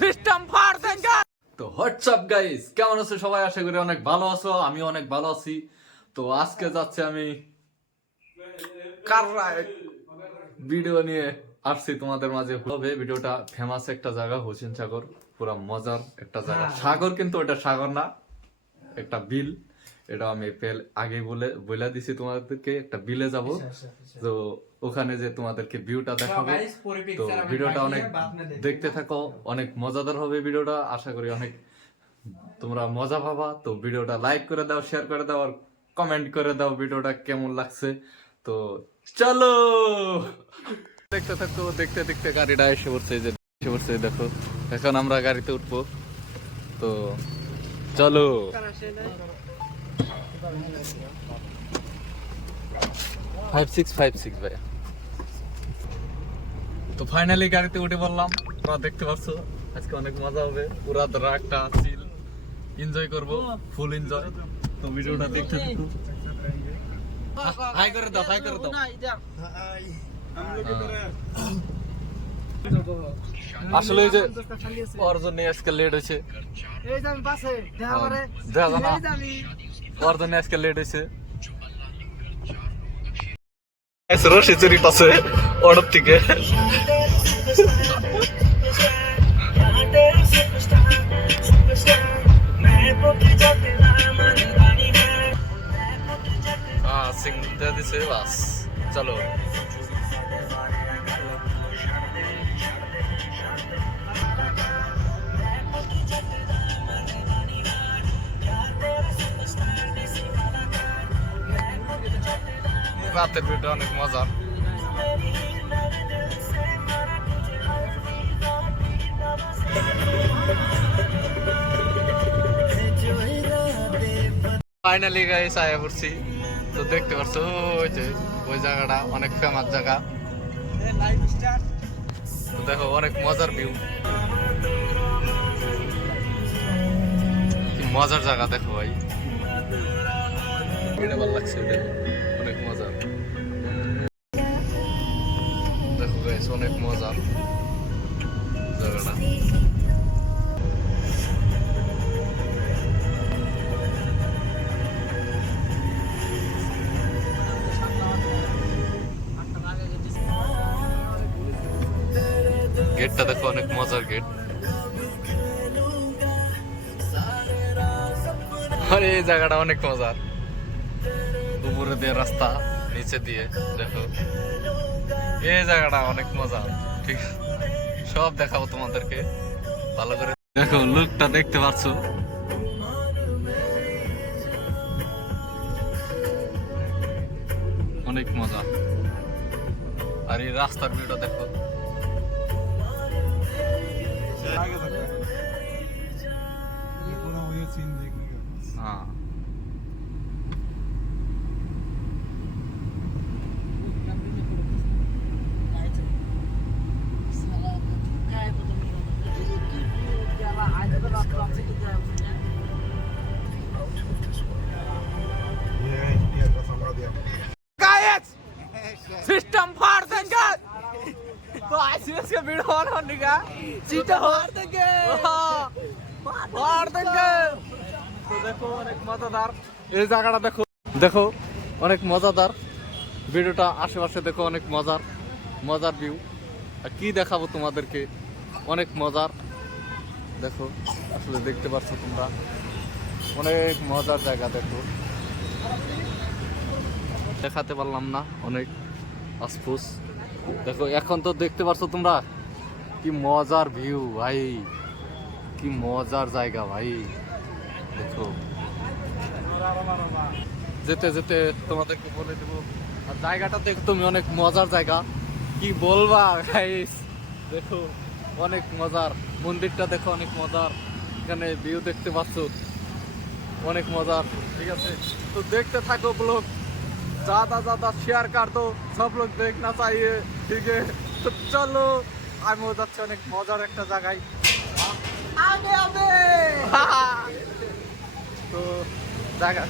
System fur দেঙ্গে। তো WhatsApp guys, কেমন আছো সবাই? আশা করি অনেক ভালো আছো, আমি অনেক ভালো আছি। তো আজকে যাচ্ছে আমি কাররায় ভিডিও নিয়ে আসছি তোমাদের মাঝে। হবে ভিডিওটা ফেমাস একটা জায়গা, হোসেন সাগর, পুরা মজার একটা জায়গা। সাগর কিন্তু ওটা সাগর না, একটা বিল। এটা আমি আগে বলে দিছি তোমাদেরকে, একটা বিলে যাব। তো ওখানে যে তোমাদেরকে ভিউটা দেখাবো। তো ভিডিওটা অনেক দেখতে থাকো, অনেক মজাদার হবে ভিডিওটা। আশা করি অনেক তোমরা মজা পাবা। তো ভিডিওটা লাইক করে দাও, শেয়ার করে দাও, আর কমেন্ট করে দাও ভিডিওটা কেমন লাগছে। তো চলো দেখতে থাকো। দেখতে দেখতে গাড়িটা এসে পড়ছে, যে এসে পড়ছে দেখো। এখন আমরা গাড়িতে উঠবো। তো চলো। 5656 ভাইয়া। তো ফাইনালি গাড়িতে উঠে পড়লাম। তোমরা দেখতে পাচ্ছ আজকে অনেক মজা হবে, পুরা ধরা একটা চিল এনজয় করবো, ফুল এনজয়। তো ভিডিওটা দেখতে থাকো। হাই করে দাও, হাই করে দাও। আসলে এই যে ওর জন্য আজকে লেট হয়েছে, ওর জন্য আজকে লেট হয়েছে। রশি চুরি পাশে অর্ডার থেকে। সিংটা দিছে বাস। চলো রাতের ভিডিও অনেক মজার। ফাইনালি গাইস আয়া পড়ছি। তো দেখতে পাচ্ছ ওই যে ওই জায়গাটা অনেক ফেমাস জায়গা। তো দেখো অনেক মজার ভিউ, কি মজার জায়গা দেখো ভাই। এটা ভালো লাগছে, দেখো অনেক মজার। দেখো গাইস অনেক মজার জায়গাটা। গেটটা দেখো অনেক মজার গেট। আরে এই জায়গাটা অনেক মজার, উপরে দিয়ে রাস্তা, নিচে দিয়ে দেখো। এই জায়গাটা অনেক মজা, ঠিক সব দেখাবো তোমাদেরকে ভালো করে। দেখো লুকটা দেখতে পাচ্ছ, অনেক মজা। আর এই রাস্তার ভিউটা দেখো। हाँ सिस्टम फाड़ देंगे। तो आईसीएस के वीडियो ऑन होने का चीटा फाड़ देंगे, फाड़ देंगे। तो देखो অনেক মজাদার এই জায়গাটা, দেখো দেখো অনেক মজাদার ভিডিওটা। আশেপাশে দেখো অনেক মজার মজার ভিউ। আর কি দেখাবো তোমাদেরকে, অনেক মজার। দেখো আসলে দেখতে পাচ্ছ তোমরা, অনেক মজার জায়গা। দেখো দেখাতে পারলাম না, অনেক আশফুস। দেখো এখন তো দেখতে পাচ্ছ তোমরা, কি মজার ভিউ ভাই, কি মজার জায়গা ভাই। দেখো যেতে যেতে তোমাদেরকে বলে দেবো। আর জায়গাটা দেখো তুমি, অনেক মজার জায়গা, কি বলবা গাইস। দেখো অনেক মজার, মন্দিরটা দেখো অনেক মজার। এখানে ভিউ দেখতে পাচ্ছ অনেক মজার, ঠিক আছে। তো দেখতে থাকো ব্লগ, ज्यादा ज्यादा शेयर कर दो, सब लोग देखना चाहिए, ठीक है। तो चलो আমি যাচ্ছি অনেক মজার একটা জায়গায়। তো জায়গা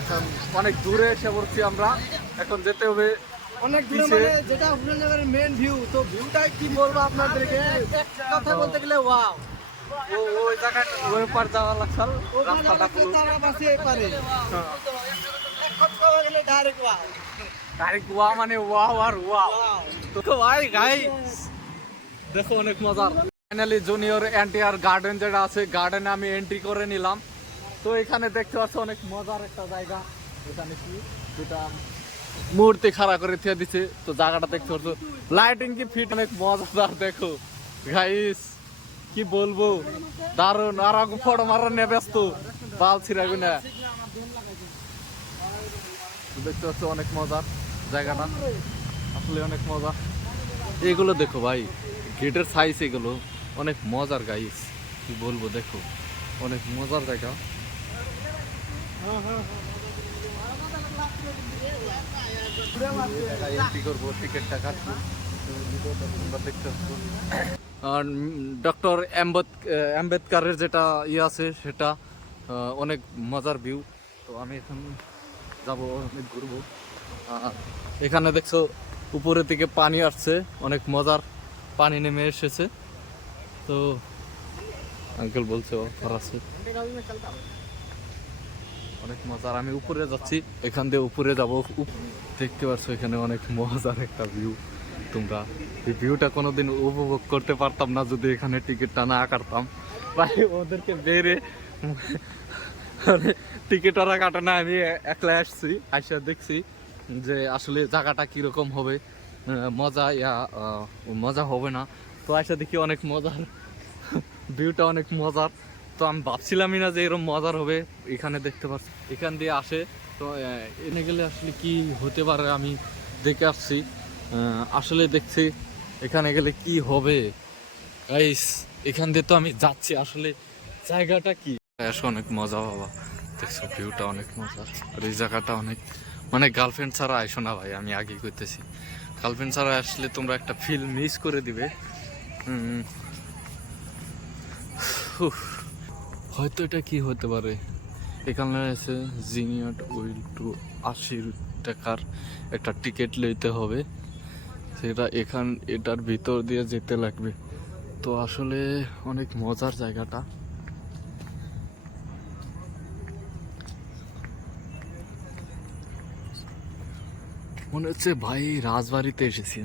এখন অনেক দূরে এসে পড়ছি আমরা, এখন যেতে হবে অনেক দূরে পিছে- মানে যেটা হুসেননগরের মেন ভিউ, তো ভিউটা কি বলবো আপনাদেরকে, কথা বলতে গেলে ওয়াও। ওই জায়গাটা ওই পার যাওয়া লাগছে রাস্তাটা পুরো তারা পাশে পারে এক কথা হয়ে গেলে ডাইরেক্ট ওয়াও। ডাইরেক্ট ওয়া মানে ওয়াও আর ওয়াও। তো ভাই গাইস দেখো অনেক মজার। ফাইনালি জুনিয়র এনটিআর গার্ডেন যেটা আছে, গার্ডেনে আমি এন্ট্রি করে নিলাম। তো এখানে দেখতে পাচ্ছ অনেক মজার একটা জায়গা। এখানে কি যেটা মূর্তি খাড়া করে থিয়ে দিছে, তো জায়গাটা দেখতে পাচ্ছ, লাইটিং কি ফিট অনেক মজাদার। দেখো গাইস কি বলবো, দারুন। আর আগে ফটো মারা নিয়ে ব্যস্ত বাল ছিড়াগু না। দেখতে পাচ্ছ অনেক মজার জায়গাটা, আসলে অনেক মজা। এগুলো দেখো ভাই, গেটের সাইজ এগুলো অনেক মজার গাইস, কি বলবো। দেখো অনেক মজার জায়গা। টিকিটটা কাটবো, দেখতে পাচ্ছ। ডক্টর আম্বেদকারের যেটা ইয়ে আছে সেটা অনেক মজার ভিউ। তো আমি এখন যাবো, অনেক ঘুরবো। এখানে দেখছো উপরের দিকে পানি আসছে, অনেক মজার পানি নেমে এসেছে। তো আঙ্কেল বলছে অফার আছে, অনেক মজার। আমি উপরে যাচ্ছি, এখান দিয়ে উপরে যাবো। দেখতে পাচ্ছ এখানে অনেক মজার একটা ভিউ। তোমরা এই ভিউটা কোনোদিন উপভোগ করতে পারতাম না যদি এখানে টিকিটটা না কাটতাম। ভাই ওদেরকে বেরে টিকিট ওরা কাটে না, আমি একলা আসছি, আইসা দেখছি যে আসলে জায়গাটা কিরকম হবে, মজা মজা হবে না। তো আইসা দেখি অনেক মজার, ভিউটা অনেক মজার। তো আমি ভাবছিলামই না যে এরকম মজার হবে। এখানে দেখতে পাচ্ছি এখান দিয়ে আসে, তো এনে গেলে আসলে কি হতে পারে আমি দেখে আসছি। আসলে দেখছি এখানে গেলে কি হবে গাইস। এখান দিয়ে তো আমি যাচ্ছি, আসলে জায়গাটা কি অনেক মজা বাবা। দেখছো ভিউটা অনেক মজা। আর এই জায়গাটা অনেক মানে গার্লফ্রেন্ড ছাড়া আইসো না ভাই, আমি আগে করতেছি। গার্লফ্রেন্ড ছাড়া আসলে তোমরা একটা ফিল মিস করে দিবে। হয়তো এটা কি হতে পারে, এখানে আছে জিনিয়ট উইল টু 80 টাকার একটা টিকিট লইতে হবে, সেটা এটার ভিতর দিয়ে যেতে লাগবে। তো আসলে অনেক মজার জায়গাটা। মনে হচ্ছে ভাই রাজবাড়িতে এসেছি,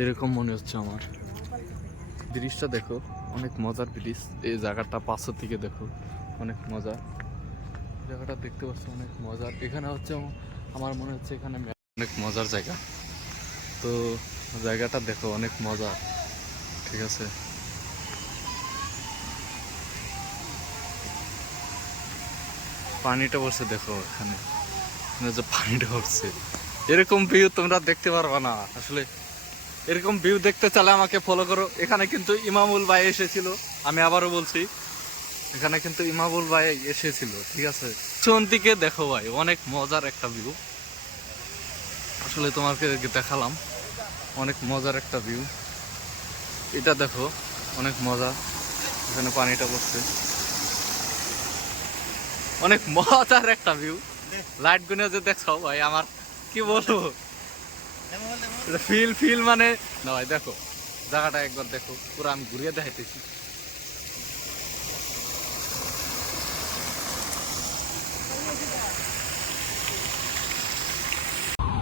এরকম মনে হচ্ছে আমার। ব্রিজটা দেখো অনেক মজার ব্রিজ। এই জায়গাটা পাঁচশো থেকে দেখো অনেক মজা, জায়গাটা দেখতে পাচ্ছ অনেক মজার। এখানে হচ্ছে আমার মনে হচ্ছে এখানে অনেক মজার জায়গা। তো জায়গাটা দেখো অনেক মজা, ঠিক আছে। পানিটা পড়ছে দেখো এখানে, যে পানিটা পড়ছে, এরকম ভিউ তোমরা দেখতে পারবা না আসলে। এরকম ভিউ দেখতে চাইলে আমাকে ফলো করো। এখানে কিন্তু ইমামুল ভাই এসেছিল, আমি আবারও বলছি এখানে কিন্তু ইমামুল ভাই এসেছিল, ঠিক আছে। পিছন দিকে দেখো ভাই অনেক মজার একটা ভিউ, আসলে তোমাকে দেখালাম অনেক মজার একটা ভিউ। এটা দেখো অনেক মজা, এখানে পানিটা পড়ছে, অনেক মজার একটা ভিউ। লাইট গুনে যে দেখছো ভাই, আমার কি বলবো, ফিল মানে না ভাই। দেখো জায়গাটা একবার দেখো, পুরো আমি ঘুরিয়ে দেখাইতেছি।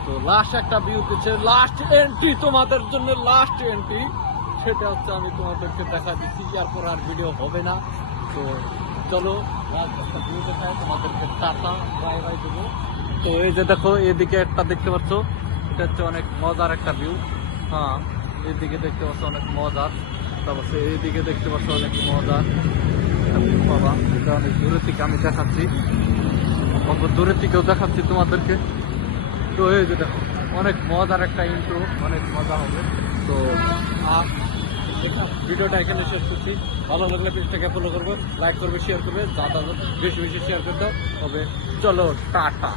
তো লাস্ট একটা ভিউ দিচ্ছে, লাস্ট এন্ট্রি তোমাদের জন্য, লাস্ট এন্ট্রি সেটা হচ্ছে আমি তোমাদেরকে দেখা দিচ্ছি, এরপর আর ভিডিও হবে না। তো চলো লাস্ট একটা ভিউ দেখায় তোমাদেরকে, টাটা বাই বাই দেবো। তো এই যে দেখো এদিকে একটা দেখতে পাচ্ছ, এটা হচ্ছে অনেক মজার একটা ভিউ। হ্যাঁ এইদিকে দেখতে পাচ্ছ অনেক মজার, তারপর এইদিকে দেখতে পাচ্ছ অনেক মজার বাবা। এটা অনেক দূরের থেকে আমি দেখাচ্ছি, অত দূরের থেকেও দেখাচ্ছি তোমাদেরকে। তো এই যে দেখো অনেক মজার একটা ইন্ট্রো, অনেক মজা হবে। তো ভিডিওটা এখানে শেষ করছি। ভালো লাগলে পেজটাকে ফলো করবো, লাইক করবে, শেয়ার করবে, যা বেশি বেশি শেয়ার করতে হবে। চলো টাটা।